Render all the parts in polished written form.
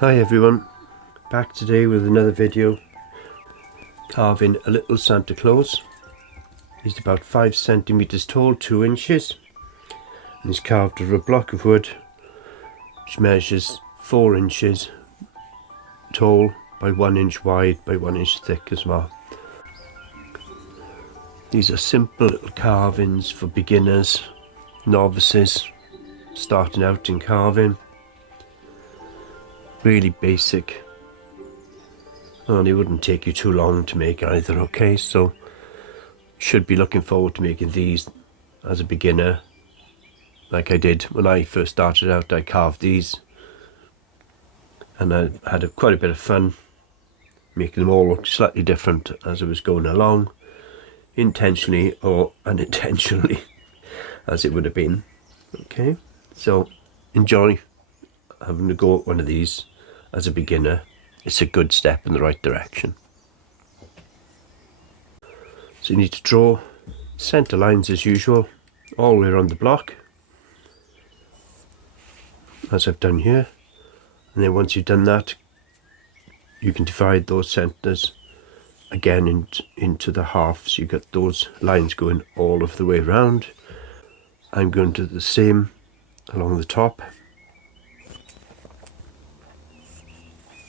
Hi everyone, back today with another video carving a little Santa Claus. He's about 5 centimeters tall, 2 inches, and he's carved over a block of wood which measures 4 inches tall by 1 inch wide by 1 inch thick as well. These are simple little carvings for beginners, novices starting out in carving. Really basic, and it wouldn't take you too long to make either, okay? So should be looking forward to making these as a beginner. Like I did when I first started out, I carved these and I had quite a bit of fun making them all look slightly different as I was going along, intentionally or unintentionally as it would have been. Okay, so enjoy having a go at one of these as a beginner. It's a good step in the right direction. So you need to draw centre lines as usual all the way around the block, as I've done here, and then once you've done that you can divide those centres again into the halves. You get those lines going all of the way around. I'm going to do the same along the top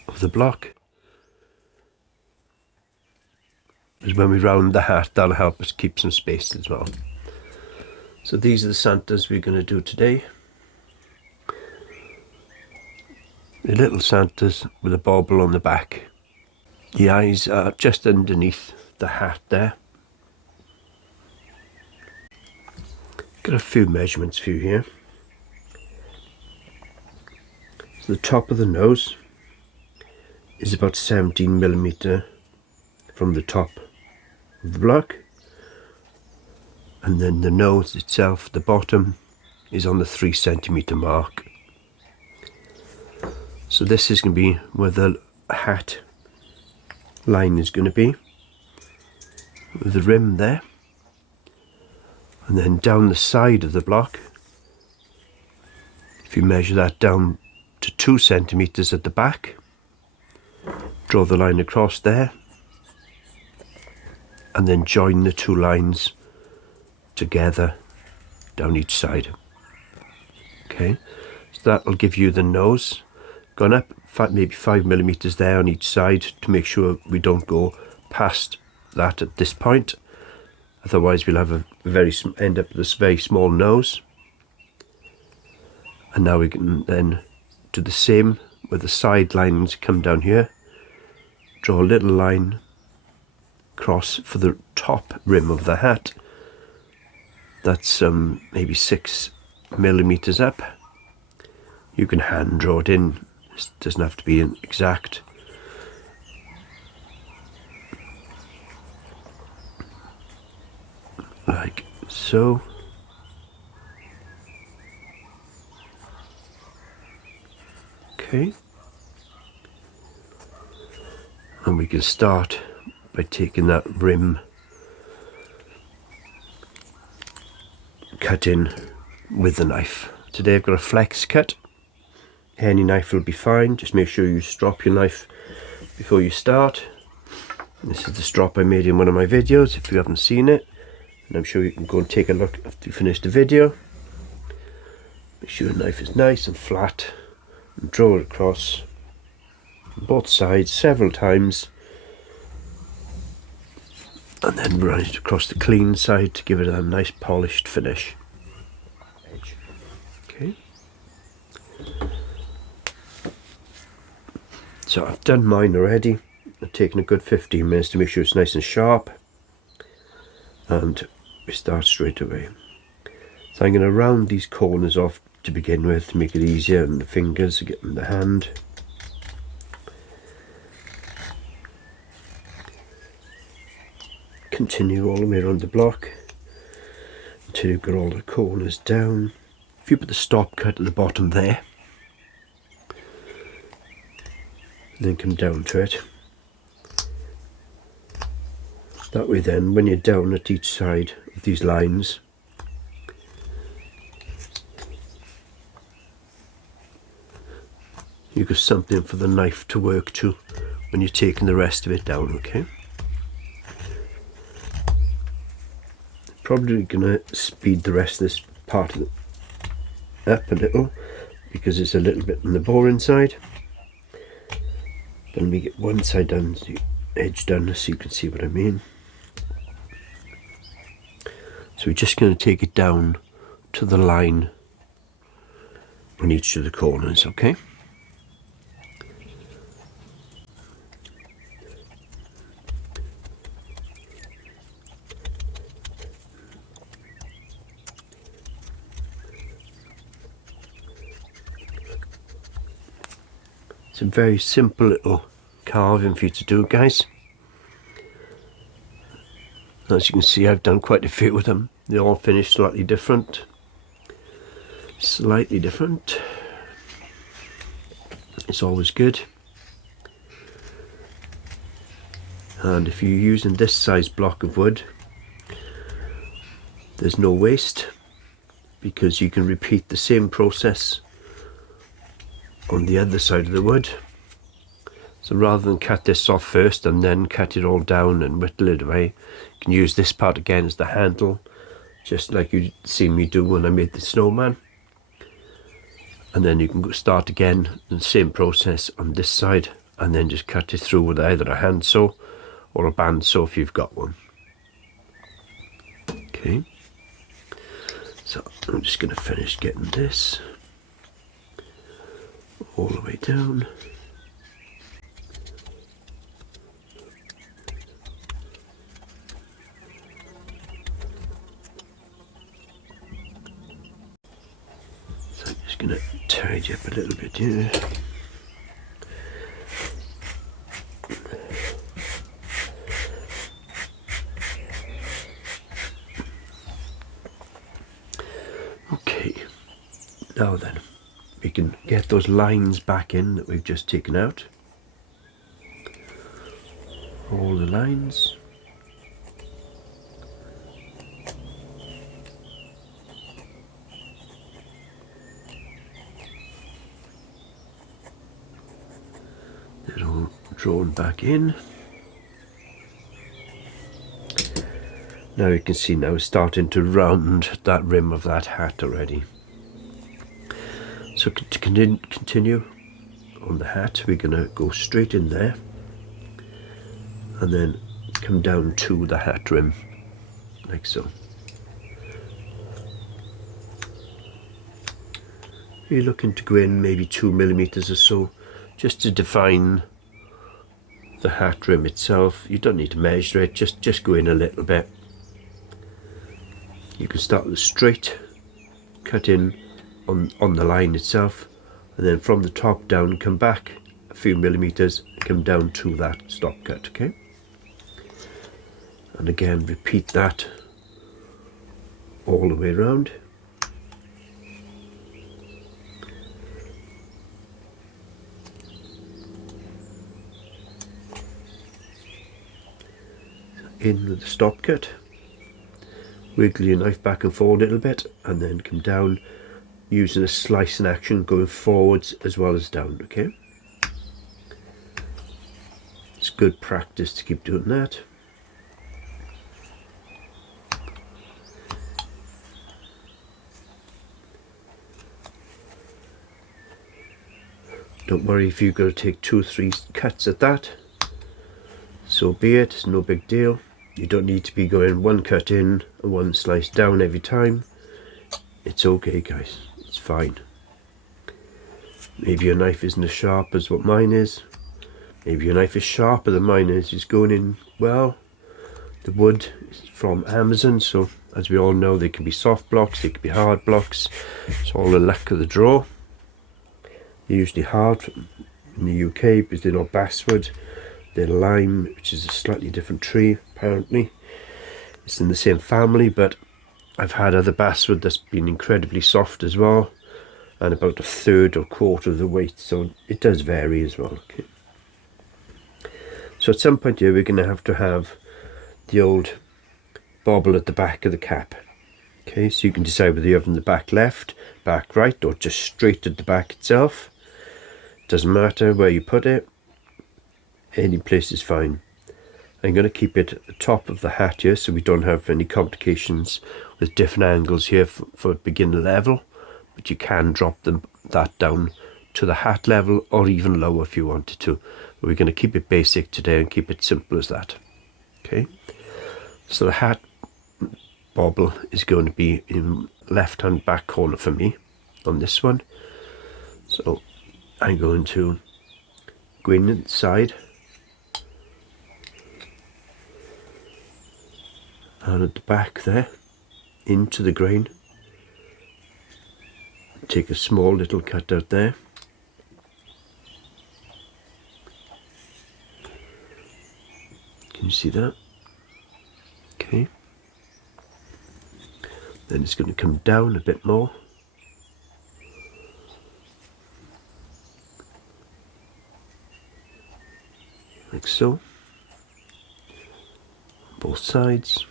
of the block, because when we round the hat that'll help us keep some space as well. So these are the Santas we're going to do today. The little Santas with a bauble on the back. The eyes are just underneath the hat there. Got a few measurements for you here. So the top of the nose is about 17mm from the top of the block, and then the nose itself, the bottom, is on the 3 centimeter mark. So this is going to be where the hat line is going to be, with the rim there, and then down the side of the block, if you measure that down to 2 centimeters at the back, draw the line across there and then join the two lines together down each side. Okay, so that will give you the nose gone up maybe 5mm there on each side to make sure we don't go past that at this point, otherwise we'll have end up with this very small nose. And now we can then do the same where the side lines come down here. Draw a little line across for the top rim of the hat. That's maybe 6mm up. You can hand draw it in. It doesn't have to be an exact. Like so. Okay. And we can start by taking that rim, cut in with the knife. Today I've got a flex cut. Any knife will be fine, just make sure you strop your knife before you start. This is the strop I made in one of my videos if you haven't seen it, and I'm sure you can go and take a look after you finish the video. Make sure your knife is nice and flat, and draw it across both sides several times, and then run it across the clean side to give it a nice polished finish. Okay. So I've done mine already. I've taken a good 15 minutes to make sure it's nice and sharp, and we start straight away. So I'm going to round these corners off to begin with to make it easier on the fingers to get in the hand. Continue all the way around the block until you've got all the corners down. If you put the stop cut at the bottom there, and then come down to it. That way then, when you're down at each side of these lines, you've got something for the knife to work to when you're taking the rest of it down, okay? Probably gonna speed the rest of this part of it up a little because it's a little bit on the boring side. But let me get one side done, the edge done, so you can see what I mean. So we're just going to take it down to the line on each of the corners, okay? It's a very simple little carving for you to do, guys. As you can see, I've done quite a few of them. They all finish slightly different. Slightly different. It's always good. And if you're using this size block of wood, there's no waste because you can repeat the same process on the other side of the wood. So rather than cut this off first and then cut it all down and whittle it away, you can use this part again as the handle, just like you seen me do when I made the snowman. And then you can go start again, the same process on this side, and then just cut it through with either a hand saw or a band saw if you've got one. Okay, so I'm just going to finish getting this all the way down. So I'm just going to tidy up a little bit here. Okay, now then, we can get those lines back in that we've just taken out. All the lines. They're all drawn back in. Now you can see now it's starting to round that rim of that hat already. So to continue on the hat, we're going to go straight in there and then come down to the hat rim, like so. You're looking to go in maybe 2 millimeters or so, just to define the hat rim itself. You don't need to measure it, just go in a little bit. You can start with a straight cut in on the line itself, and then from the top down come back a few millimeters, come down to that stop cut, okay? And again repeat that all the way around. In with the stop cut, wiggle your knife back and forward a little bit, and then come down using a slicing action, going forwards as well as down, okay? It's good practice to keep doing that. Don't worry if you've got to take 2 or 3 cuts at that, so be it, it's no big deal. You don't need to be going 1 cut in and 1 slice down every time. It's okay, guys, it's fine. Maybe your knife isn't as sharp as what mine is. Maybe your knife is sharper than mine is. It's going in well. The wood is from Amazon, so as we all know, they can be soft blocks, they can be hard blocks. It's all the luck of the draw. They're usually hard in the UK because they're not basswood. They're lime, which is a slightly different tree, apparently. It's in the same family, but I've had other basswood that's been incredibly soft as well, and about 1/3 or 1/4 of the weight, so it does vary as well. Okay. So at some point here, we're going to have the old bobble at the back of the cap. Okay, so you can decide whether you have in the back left, back right, or just straight at the back itself. Doesn't matter where you put it, any place is fine. I'm going to keep it at the top of the hat here so we don't have any complications with different angles here for beginner level, but you can drop that down to the hat level or even lower if you wanted to. But we're going to keep it basic today and keep it simple as that. Okay, so the hat bobble is going to be in left hand back corner for me on this one. So I'm going to go in inside and at the back there into the grain, take a small little cut out there. Can you see that? Okay. Then it's going to come down a bit more. Like so. Both sides.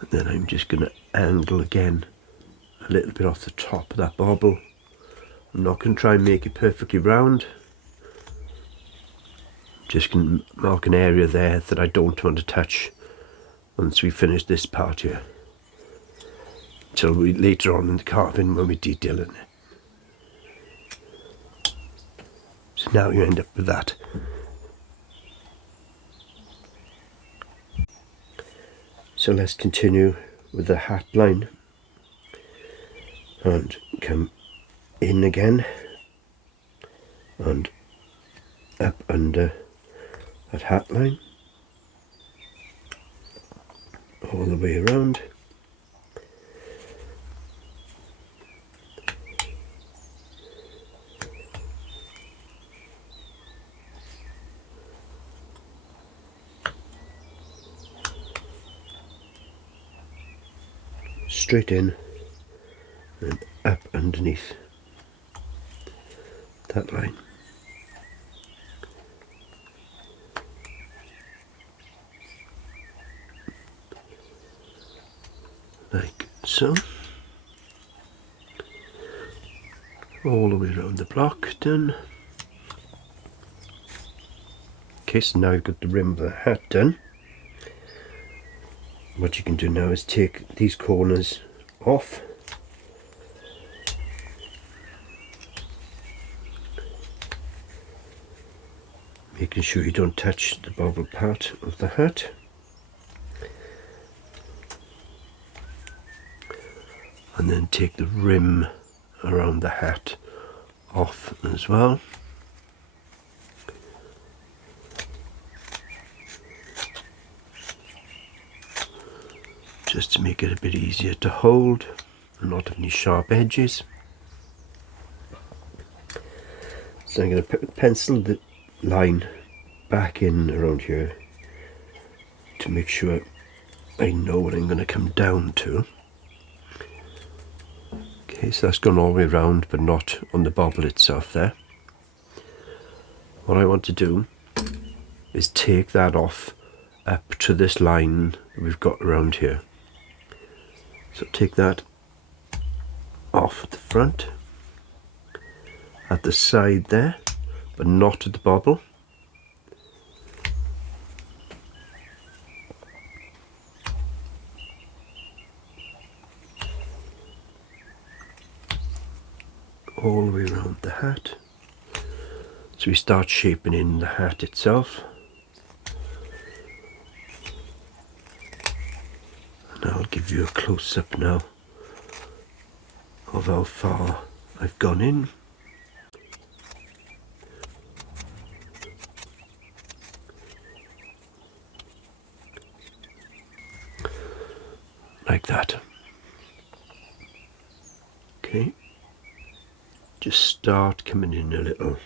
And then I'm just going to angle again a little bit off the top of that bobble. I'm not going to try and make it perfectly round. Just going to mark an area there that I don't want to touch once we finish this part here. Till later on in the carving when we detail it. So now you end up with that. So let's continue with the hat line and come in again and up under that hat line all the way around. Straight in and up underneath that line. Like so. All the way around the block done. Okay, so now you've got the rim of the hat done. What you can do now is take these corners off. Making sure you don't touch the bobble part of the hat. And then take the rim around the hat off as well. Just to make it a bit easier to hold and not have any sharp edges. So I'm going to pencil the line back in around here to make sure I know what I'm going to come down to. Okay, so that's gone all the way around but not on the bobble itself there. What I want to do is take that off up to this line that we've got around here. So take that off at the front, at the side there, but not at the bobble. All the way around the hat. So we start shaping in the hat itself. And I'll give you a close-up now of how far I've gone in. Like that. Okay. Just start coming in a little.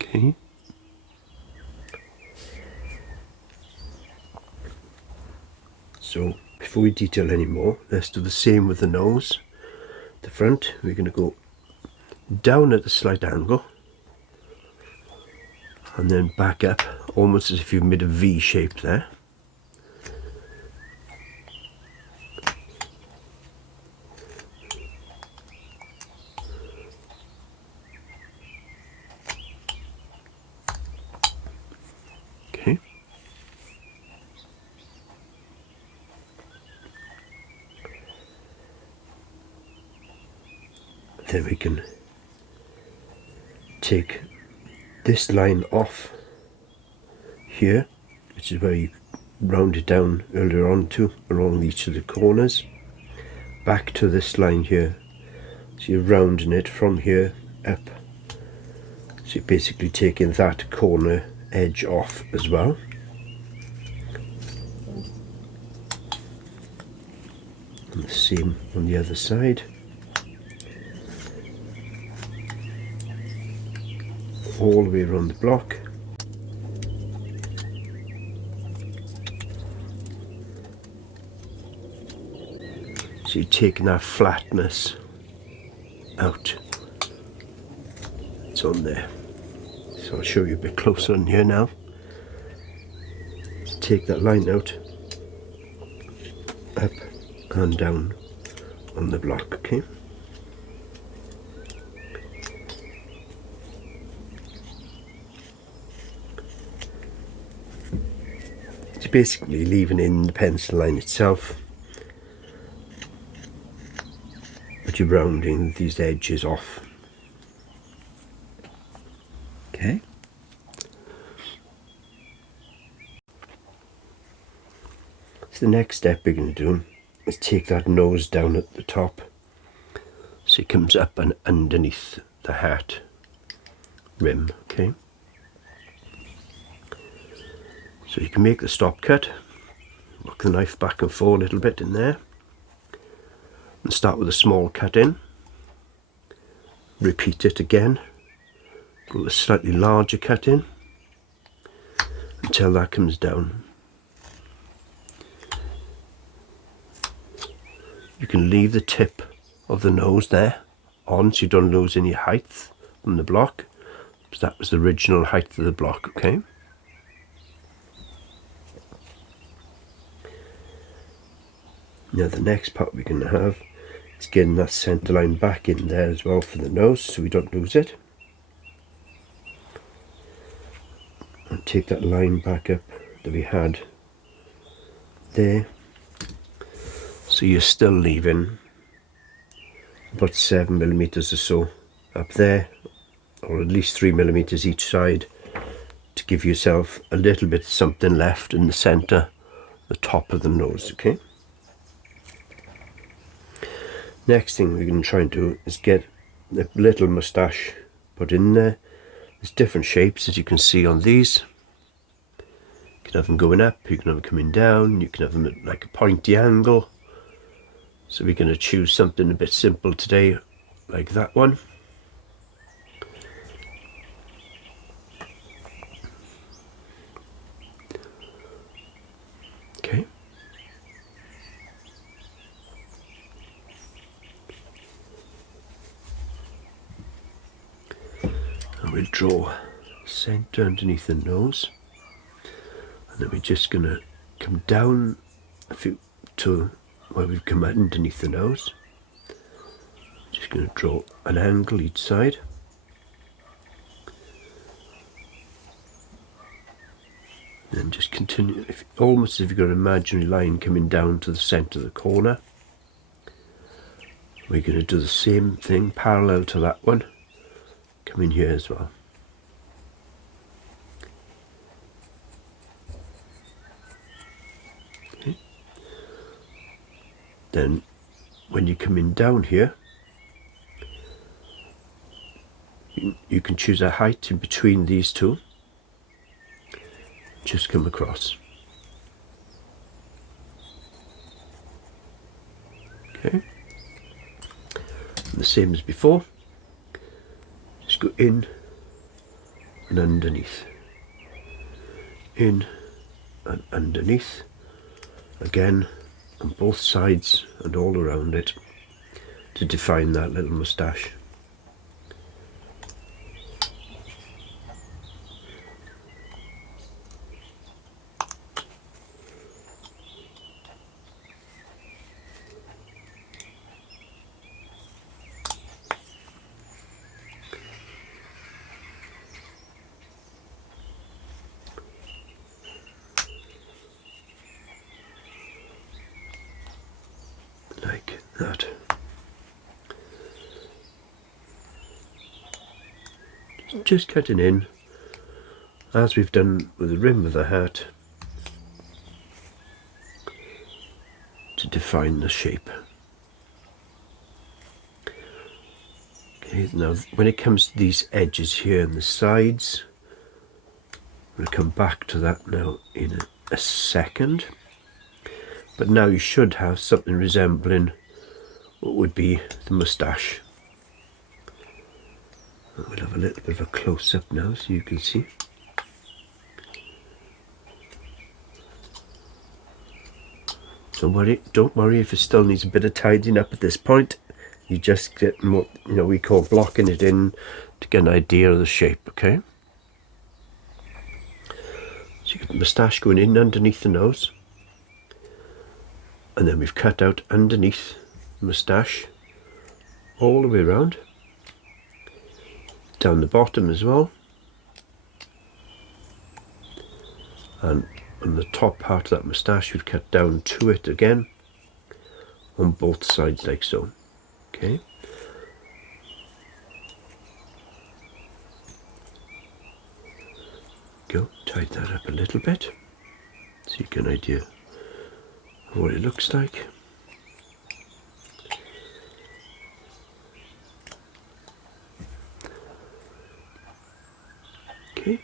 Okay. So before we detail any more, let's do the same with the nose. the front, we're going to go down at a slight angle and then back up, almost as if you've made a V shape there. Okay. Then we can take this line off here, which is where you rounded down earlier on to, along each of the corners, back to this line here. So you're rounding it from here up. So you're basically taking that corner edge off as well. And the same on the other side. All the way around the block. So you're taking that flatness out. It's on there. So I'll show you a bit closer on here now. So take that line out, up and down on the block, okay? It's basically leaving in the pencil line itself, but you're rounding these edges off. Okay. So the next step we're going to do is take that nose down at the top, so it comes up and underneath the hat rim, okay? So you can make the stop cut, lock the knife back and forth a little bit in there, and start with a small cut in, repeat it again, go with a slightly larger cut in, until that comes down. You can leave the tip of the nose there on, so you don't lose any height from the block, because that was the original height of the block, okay? Now the next part we're going to have is getting that centre line back in there as well for the nose, so we don't lose it. And take that line back up that we had there. So you're still leaving about 7mm or so up there, or at least 3mm each side, to give yourself a little bit of something left in the centre, the top of the nose, okay? Next thing we're going to try and do is get a little moustache put in there. There's different shapes, as you can see on these. You can have them going up, you can have them coming down, you can have them at like a pointy angle. So we're going to choose something a bit simple today, like that one. Okay. And we'll draw centre underneath the nose. And then we're just going to come down a few to where we've come underneath the nose. Just going to draw an angle each side. Then just continue, almost as if you've got an imaginary line coming down to the centre of the corner. We're going to do the same thing parallel to that one. Come in here as well. Okay. Then when you're coming down here, you can choose a height in between these two. Just come across. Okay. And the same as before. Just go in and underneath. In and underneath. Again on both sides and all around it, to define that little moustache. Like that. Just cutting in as we've done with the rim of the hat to define the shape. Okay, now when it comes to these edges here and the sides, I'm going to come back to that now in a second. But now you should have something resembling what would be the moustache. We'll have a little bit of a close-up now so you can see. Don't worry if it still needs a bit of tidying up at this point. You just get more, we call blocking it in to get an idea of the shape, okay? So you get the moustache going in underneath the nose. And then we've cut out underneath the moustache all the way around. Down the bottom as well. And on the top part of that moustache we've cut down to it again on both sides like so. Okay. Go, tighten that up a little bit so you get an idea of what it looks like. Okay.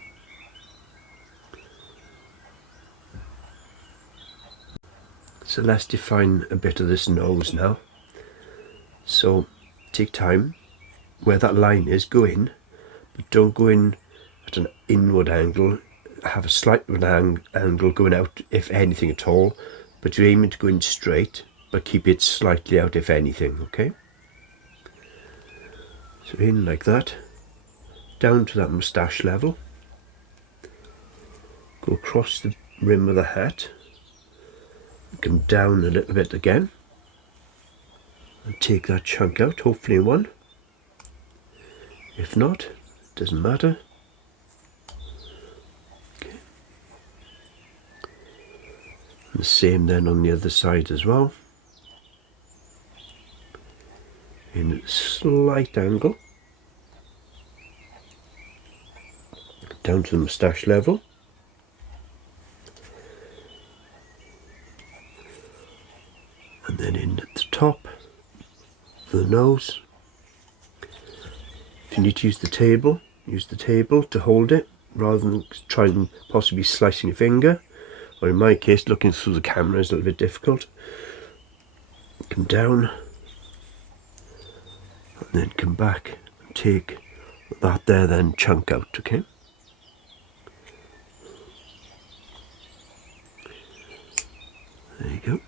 So let's define a bit of this nose now. So take time, where that line is, go in, but don't go in at an inward angle. Have a slight angle going out, if anything at all, but you're aiming to go in straight, but keep it slightly out if anything, okay? So in like that, down to that moustache level, go across the rim of the hat, come down a little bit again, and take that chunk out, hopefully in one. If not, it doesn't matter. Okay. And the same then on the other side as well. In a slight angle, down to the moustache level. And then in at the top for the nose. If you need to use the table to hold it rather than try and possibly slicing your finger, or in my case looking through the camera is a little bit difficult. Come down and then come back and take that there then chunk out, okay? There you go.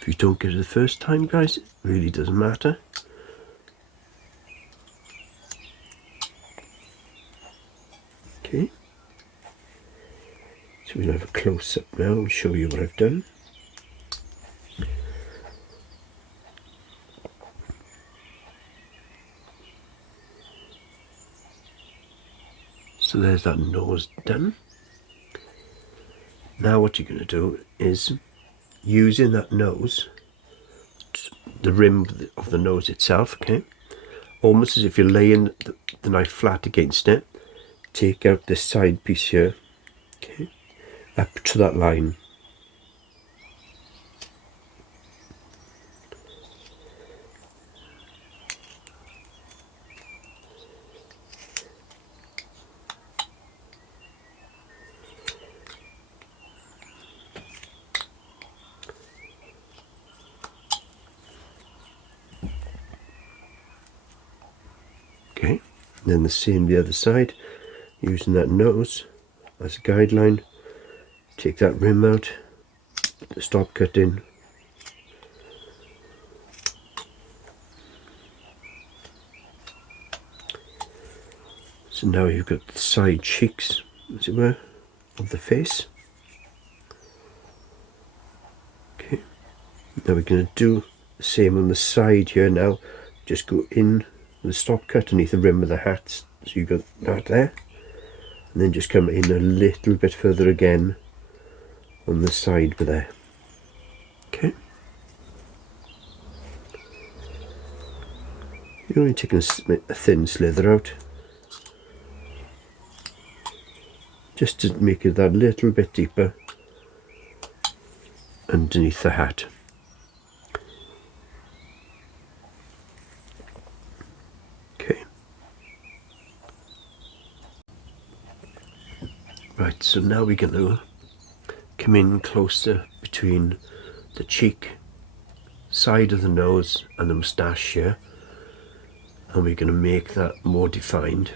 If you don't get it the first time, guys, it really doesn't matter. Okay. So we'll have a close-up now and show you what I've done. So there's that nose done. Now what you're going to do is, using that nose, the rim of the nose itself, okay, almost as if you're laying the knife flat against it, take out this side piece here, okay, up to that line. Okay, and then the same the other side, using that nose as a guideline. Take that rim out the stop cut in. So now you've got the side cheeks, as it were, of the face. Okay, now we're going to do the same on the side here now. Just go in with the stop cut underneath the rim of the hat, so you've got that there. And then just come in a little bit further again on the side with there. Okay. You're only taking a thin slither out, just to make it that little bit deeper underneath the hat. Okay. Right, so now we're going to come in closer between the cheek, side of the nose and the moustache here, and we're going to make that more defined.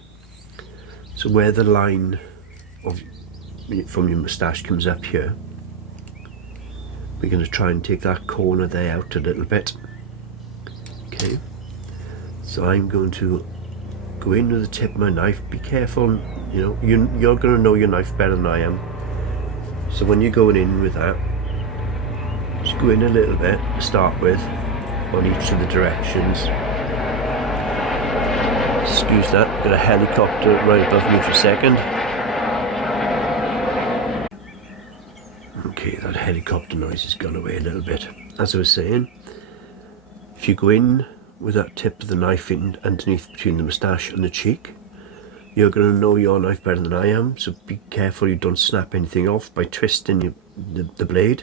So where the line from your moustache comes up here, we're going to try and take that corner there out a little bit. Okay, so I'm going to go in with the tip of my knife. Be careful, you're going to know your knife better than I am. So when you're going in with that, just go in a little bit to start with on each of the directions. Excuse that, got a helicopter right above me for a second. Okay, that helicopter noise has gone away a little bit. As I was saying, if you go in with that tip of the knife in underneath between the moustache and the cheek, you're going to know your knife better than I am, so be careful you don't snap anything off by twisting the blade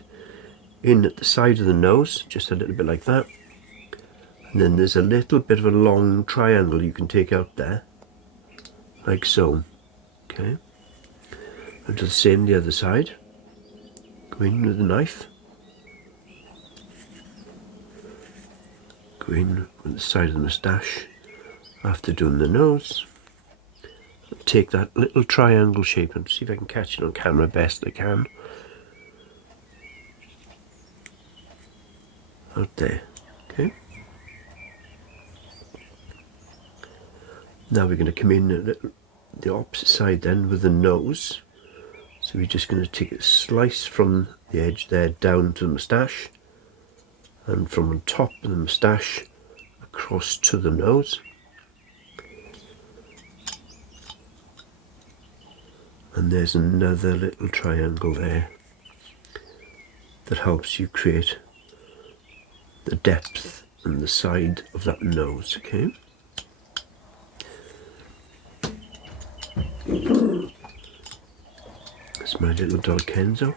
in at the side of the nose, just a little bit like that. And then there's a little bit of a long triangle you can take out there, like so. Okay, and do the same the other side. Go in with the knife, go in with the side of the moustache after doing the nose. Take that little triangle shape and see if I can catch it on camera best I can. Out there, okay. Now we're going to come in the opposite side then with the nose. So we're just going to take a slice from the edge there down to the moustache, and from on top of the moustache across to the nose. And there's another little triangle there that helps you create the depth and the side of that nose, okay? That's my little dog Kenzo,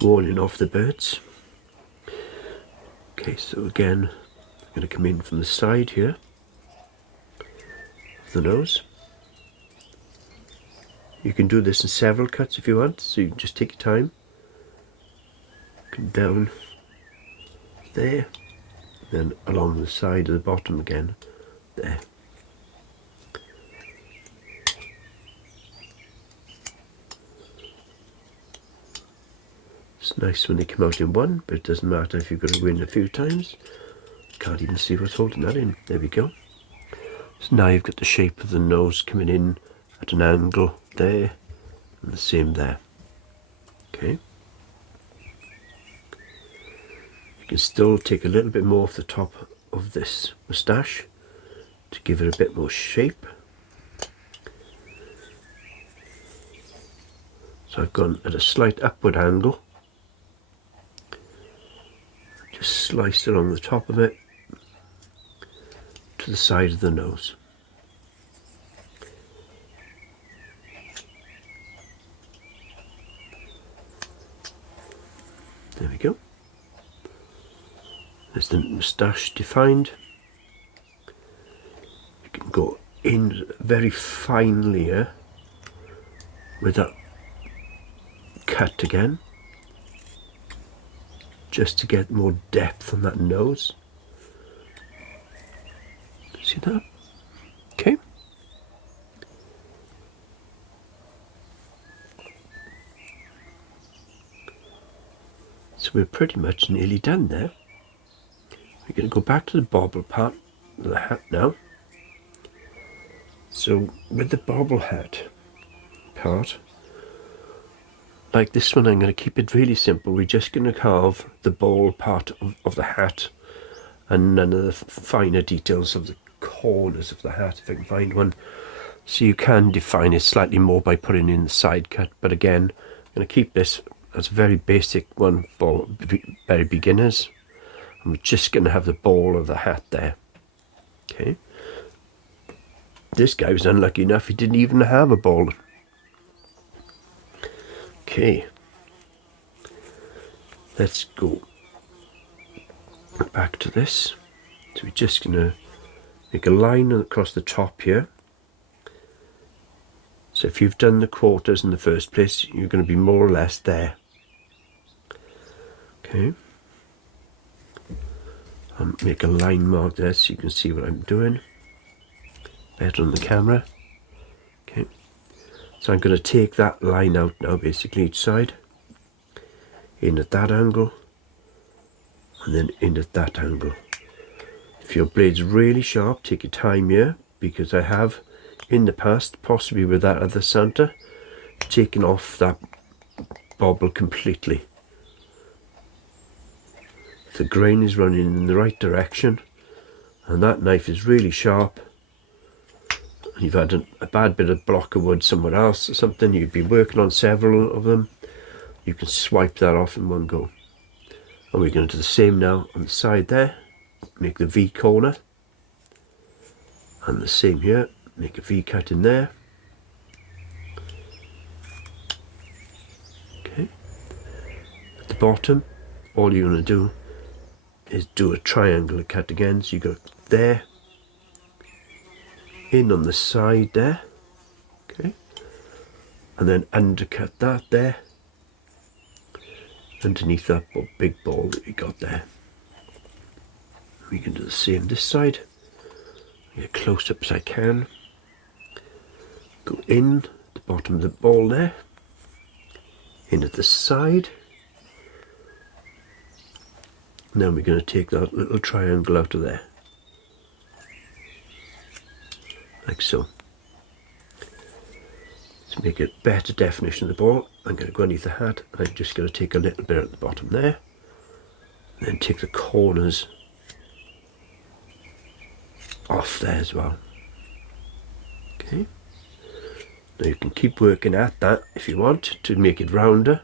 warning off the birds. Okay, so again, I'm going to come in from the side here of the nose. You can do this in several cuts if you want, so you can just take your time. Come down there, then along the side of the bottom again, there. It's nice when they come out in one, but it doesn't matter if you've got to go in a few times. Can't even see what's holding that in. There we go. So now you've got the shape of the nose coming in at an angle there, and the same there. Okay. You can still take a little bit more off the top of this moustache to give it a bit more shape. So I've gone at a slight upward angle. Just sliced along the top of it to the side of the nose. There we go. There's the moustache defined. You can go in very finely here with that cut again, just to get more depth on that nose. See that? Okay. we're pretty much nearly done there. We're going to go back to the bobble part of the hat now. So with the bobble hat part, like this one, I'm going to keep it really simple. We're just going to carve the ball part of the hat and none of the finer details of the corners of the hat, if I can find one. So you can define it slightly more by putting in the side cut, but again, I'm going to keep this as a very basic one for very beginners. And we're just going to have the ball of the hat there. Okay. This guy was unlucky enough, he didn't even have a ball. Okay. Let's go back to this. So we're just going to make a line across the top here. So if you've done the quarters in the first place, you're going to be more or less there. Okay. I'll make a line mark there so you can see what I'm doing better on the camera. Okay. So I'm going to take that line out now, basically each side. In at that angle. And then in at that angle. If your blade's really sharp, take your time here, because I have in the past, possibly with that other Santa, taken off that bobble completely. If the grain is running in the right direction and that knife is really sharp, and you've had a bad bit of block of wood somewhere else or something, you've been working on several of them, you can swipe that off in one go. And we're going to do the same now on the side there, make the V corner, and the same here, make a V cut in there. Okay. At the bottom, all you're going to do is do a triangular cut again. So you go there, in on the side there, okay, and then undercut that there, underneath that big ball that you got there. We can do the same this side. Get close up as I can. Go in the bottom of the ball there, in at the side. And then we're going to take that little triangle out of there, like so. To make a better definition of the ball, I'm going to go underneath the hat, and I'm just going to take a little bit at the bottom there, and then take the corners off there as well. Okay. Now you can keep working at that if you want to make it rounder.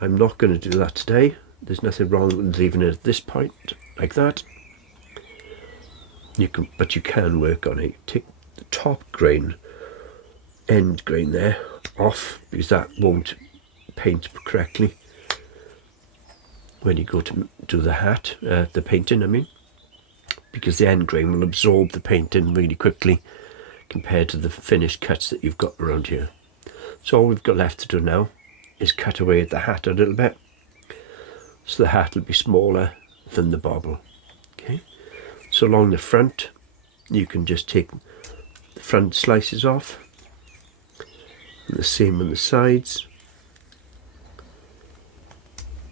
I'm not going to do that today. There's nothing wrong with leaving it at this point like that. But you can work on it. Take the top grain, end grain there, off, because that won't paint correctly when you go to do the hat, the painting I mean, because the end grain will absorb the painting really quickly compared to the finished cuts that you've got around here. So all we've got left to do now is cut away at the hat a little bit, so the hat will be smaller than the bobble. Okay, so along the front you can just take the front slices off, and the same on the sides.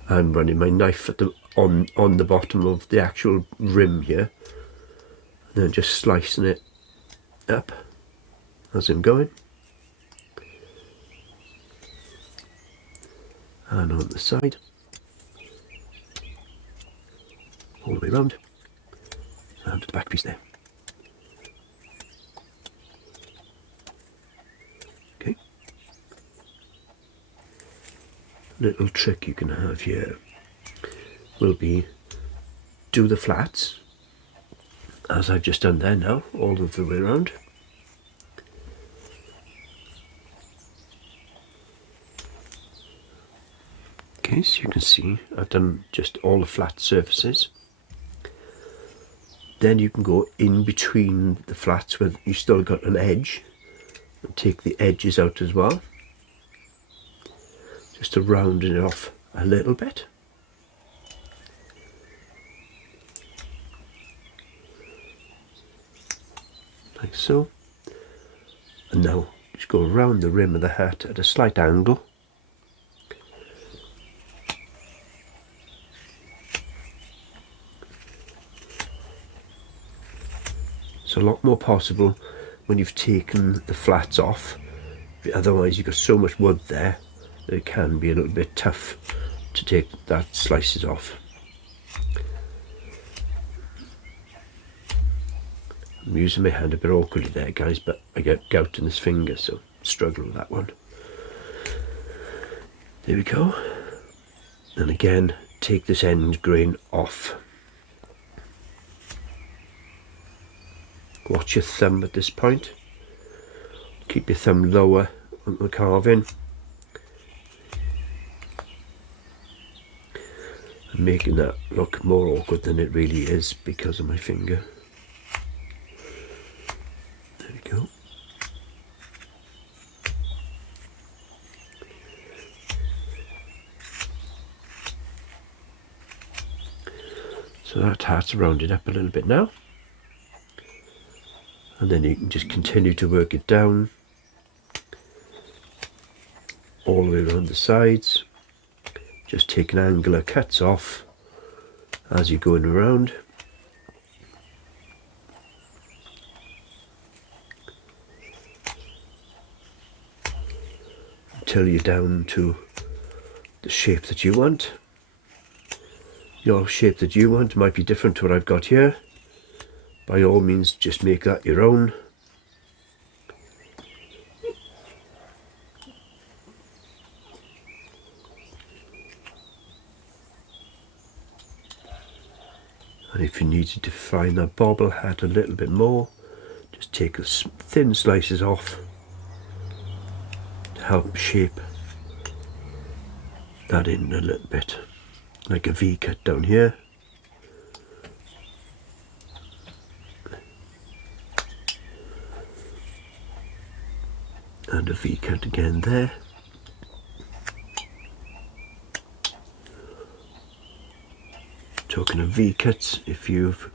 I'm running my knife at on the bottom of the actual rim here, and then just slicing it up as I'm going, and on the side, all the way around, and to the back piece there. Okay. Little trick you can have here will be do the flats as I've just done there now, all of the way around. Okay, so you can see I've done just all the flat surfaces. Then you can go in between the flats where you still got an edge, and take the edges out as well, just to round it off a little bit. Like so. And now just go around the rim of the hat at a slight angle. It's a lot more possible when you've taken the flats off. Otherwise you've got so much wood there that it can be a little bit tough to take that slices off. I'm using my hand a bit awkwardly there, guys, but I get gout in this finger, so struggle with that one. There we go. And again, take this end grain off. Watch your thumb at this point. Keep your thumb lower on the carving. I'm making that look more awkward than it really is because of my finger. There we go. So that hat's rounded up a little bit now. And then you can just continue to work it down all the way around the sides. Just taking angular cuts off as you're going around. Until you're down to the shape that you want. Your shape that you want might be different to what I've got here. By all means, just make that your own. And if you need to define that bobble hat a little bit more, just take the thin slices off to help shape that in a little bit, like a V cut down here. And a V cut again there. Talking of V cuts, if you've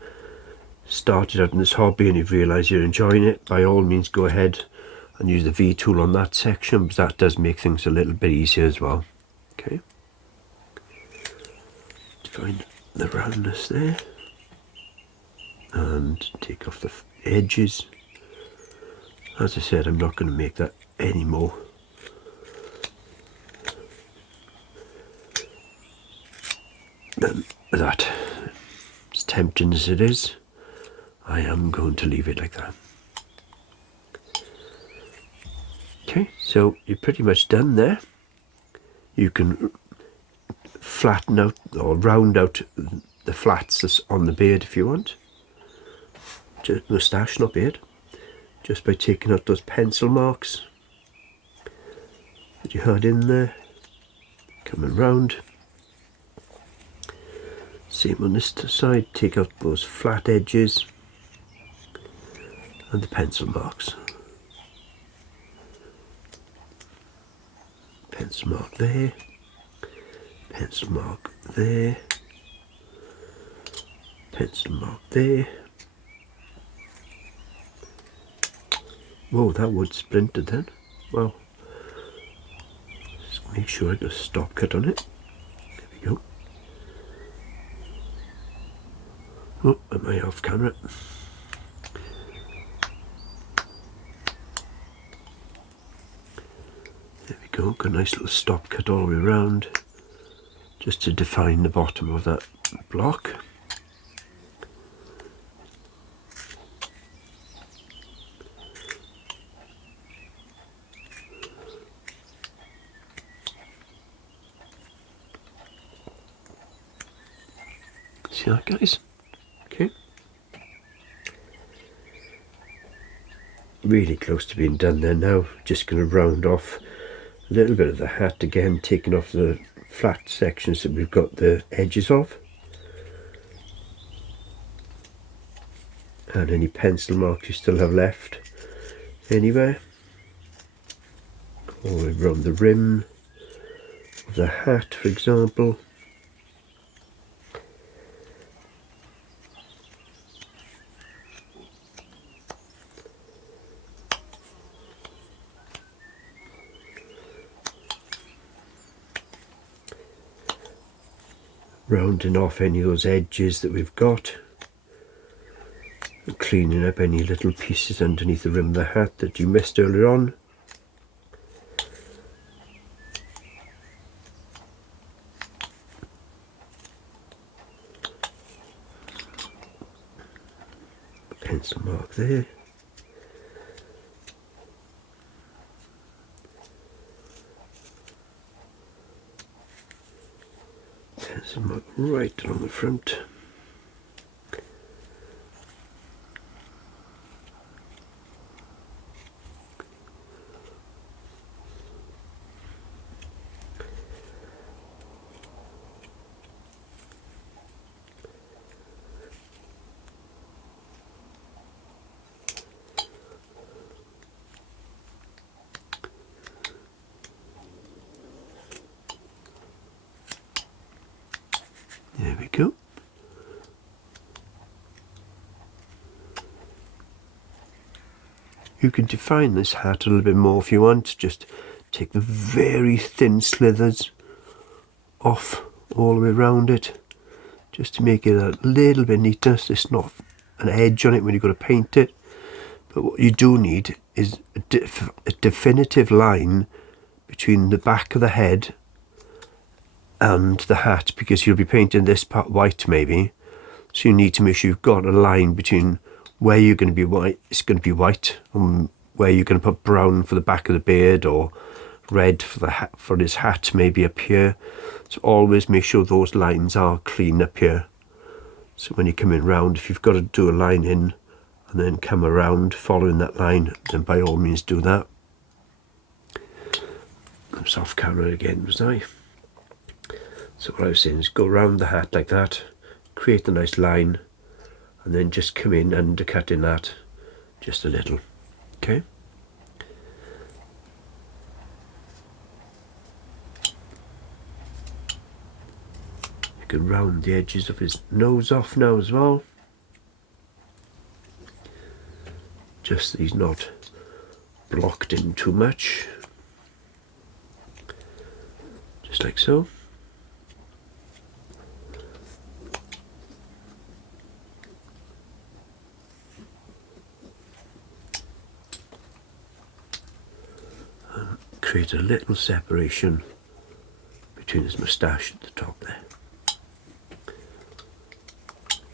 started out in this hobby and you've realised you're enjoying it, by all means go ahead and use the V tool on that section, because that does make things a little bit easier as well. Okay. Define the roundness there and take off the edges. As I said, I'm not going to make that anymore. That, as tempting as it is, I am going to leave it like that. Okay, so you're pretty much done there. You can flatten out or round out the flats that's on the beard if you want. Just moustache, not beard. Just by taking out those pencil marks that you had in there, coming round. Same on this side, take out those flat edges and the pencil marks. Pencil mark there, pencil mark there, pencil mark there. Whoa, that wood splintered then. Well, just make sure I got a stop cut on it. There we go. Oh, am I off camera? There we go, got a nice little stop cut all the way around, just to define the bottom of that block. See that, guys? Okay. Really close to being done there now. Just going to round off a little bit of the hat again, taking off the flat sections that we've got the edges of. And any pencil marks you still have left anywhere. All the way around the rim of the hat, for example. Rounding off any of those edges that we've got. and cleaning up any little pieces underneath the rim of the hat that you missed earlier on. Pencil mark there. Pencil mark right along the front. There we go. You can define this hat a little bit more if you want. Just take the very thin slithers off all the way around it, just to make it a little bit neater. So it's not an edge on it when you've got to paint it. But what you do need is a definitive line between the back of the head and the hat, because you'll be painting this part white maybe, so you need to make sure you've got a line between where you're going to be white, it's going to be white, and where you're going to put brown for the back of the beard or red for the hat, for his hat maybe up here. So always make sure those lines are clean up here, so when you come in round, if you've got to do a line in and then come around following that line, then by all means do that. I'm off camera again, was I? So what I was saying is go around the hat like that, create a nice line, and then just come in undercutting that just a little, okay? You can round the edges of his nose off now as well, just so he's not blocked in too much, just like so. Create a little separation between his moustache at the top there.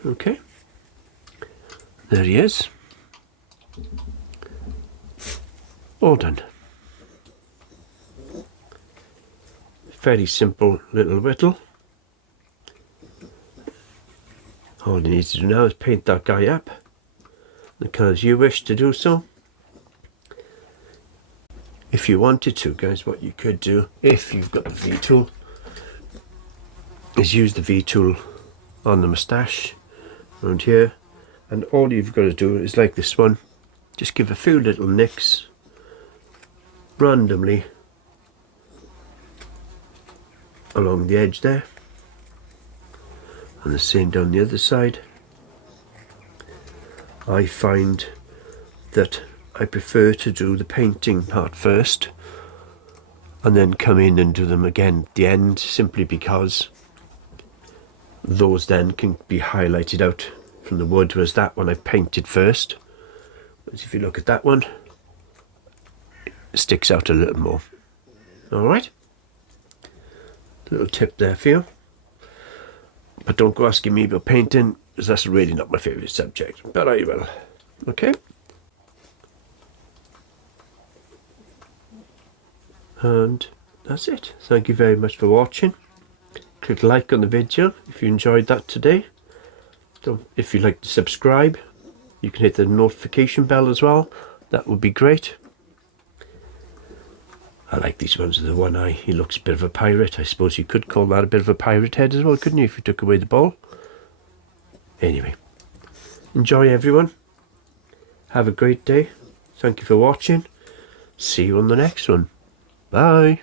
Okay, there he is, all done. Very simple little whittle. All you need to do now is paint that guy up the colours you wish to do so. If you wanted to, guys, what you could do, if you've got the V-tool, is use the V-tool on the moustache around here, and all you've got to do is like this one, just give a few little nicks randomly along the edge there, and the same down the other side. I find that I prefer to do the painting part first and then come in and do them again at the end, simply because those then can be highlighted out from the wood, whereas that one I painted first. But if you look at that one, it sticks out a little more. Alright, little tip there for you. But don't go asking me about painting, because that's really not my favourite subject, but I will. Okay. And that's it. Thank you very much for watching. Click like on the video if you enjoyed that today. If you'd like to subscribe, you can hit the notification bell as well. That would be great. I like these ones with the one eye. He looks a bit of a pirate. I suppose you could call that a bit of a pirate head as well, couldn't you, if you took away the ball? Anyway, enjoy everyone. Have a great day. Thank you for watching. See you on the next one. Bye.